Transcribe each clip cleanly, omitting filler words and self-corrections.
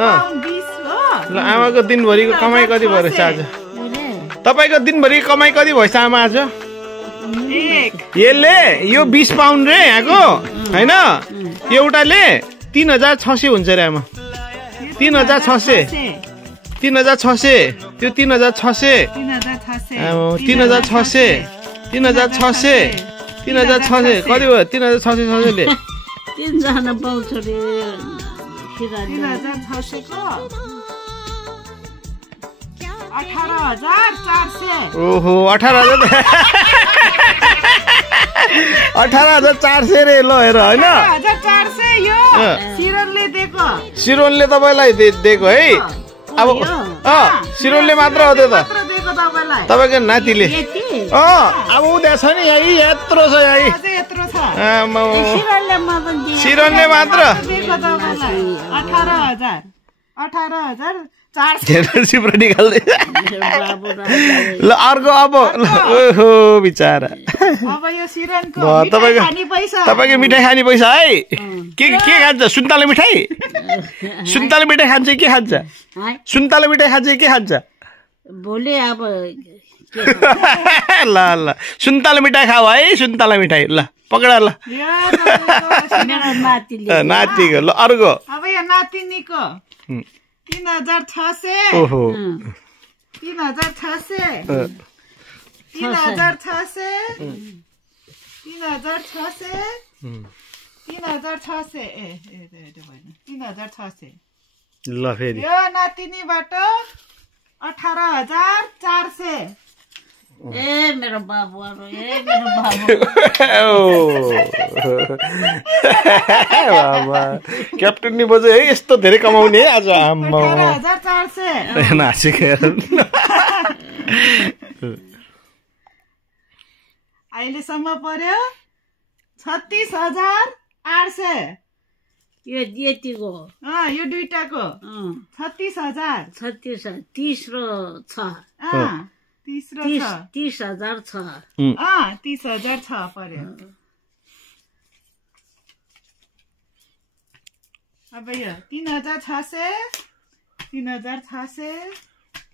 ल आमाको दिनभरिको कमाइ कति भयो रहेछ आज तपाईको दिनभरि कमाइ कति भएछ आमा आज यसले यो 20 पाउन्ड रे यहाँको हैन एउटाले 3600 हुन्छ रे आमा 3600 त्यो 3600 3600 कति भयो 3600 ले 3 जना पाउँछ रे 3600 को 18400 ओहो 18400 रे ल हेर हैन 18400 यो सिरोनले दिएको सिरोनले तपाईलाई दिएको है अब सिरोनले मात्र हो त्यो त तपाईको नातिले अब उद्या छ नि यही यत्रो छ यही सिरोनले मात्र 18400 चिप्रो निकाल्दै ल अर्को अब ओहो बिचारा अब यो सिरोनको मिठाई खाने पैसा तपाईको मिठाई खाने पैसा है के खान्छ सुन्तले मिठाई सुन्तले मिठाई खान्छ के खान्छ सुन्तले मिठाई खान्छ के खान्छ भोलि अब ल ल सुन्तले मिठाई खाऊ है सुन्तले मिठाई ल पक्रा ल नातिको ल अर्को अब यो नातिनीको 3600 ओहो 3600 ल फेरि यो नातिनीबाट 18400 ए मेरो बाबुहरु बाबा क्याप्टेन नि बजे है यस्तो धेरै कमाउने है आज आम्मा 18400 नासिके अहिलेसम्म पर्यो 36800 यो यतिको यो दुईटाको 36000 30 र 6 30,000 छ 30,000 छ पर्यो अब यो 3600 3600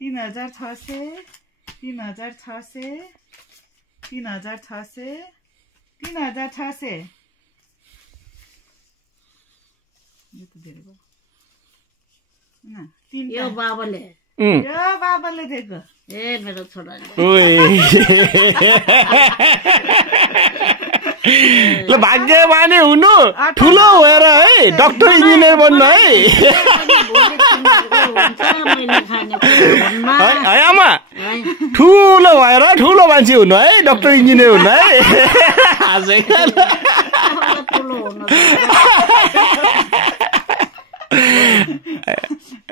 3600 3600 3600 3600 यो त धेरै भयो न यो बाबाले दिएको ए मेरो छोराले ल भाग्यमानी हुनु ठुलो भएर है डाक्टर इन्जिनियर बन्नु है आमा ठुलो भएर ठुलो मान्छे हुनु है डाक्टर इन्जिनियर हुनु है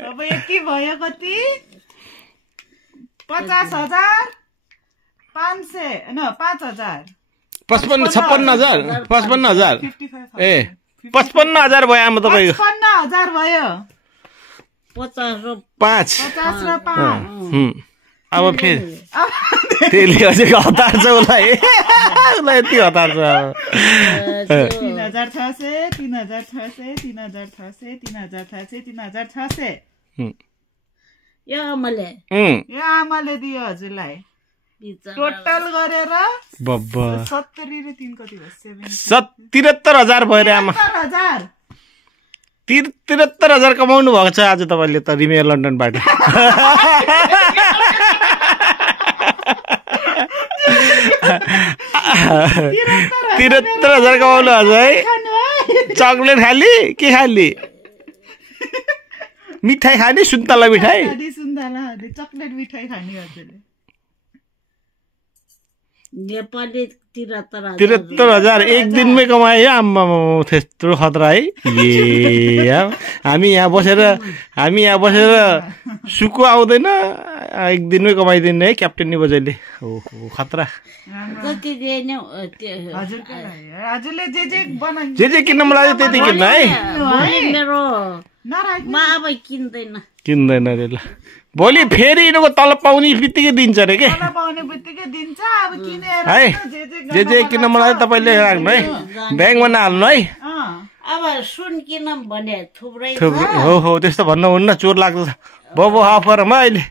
अब यति भयो कति 50,500 न 5000 55,000 ए 55,000 भयो आमा तपाईको 55,000 भयो 50 र 5 अब फेरि अब त्यसले अझै हतार छ उसलाई यति हतार छ 3,600 3,600 3,600 3,600 3,600 यो आमाले दियो हजुरलाई टोटल गरेर 70 र 3 कति भयो 73,000 भयो रे आमा 73,000 कमाउनु भएको छ आज तपाईले त रिमे लन्डनबाट 73,000 कमाउनु आज है चकलेट खाली के खाली मिठाई खाने सुन्तला मिठाई चकलेट मिठाई खाने हजुरले नेपाली 73,000 एक दिनमै कमाए आम्मा त्यत्रो खतरा है हामी यहाँ बसेर सुकु आउँदैन एक दिनमै कमाइदिने है क्याप्टेन नि बजेले खतरा हजुरले जे किन्न मन लाग्यो त्यति किन्न है मेरो किन्दैन रे ल भोलि फेरि यिनीको तलब पाउने बित्तिकै दिन्छ रे के है जे किन्न मन लाग्यो तपाईँले राख्नु है ब्याङ्कमा नहाल्नु है अब सुन किन भने थुप्रै हो त्यस्तो भन्नुहुन्न चोर लाग्दछ बबो अफरमा अहिले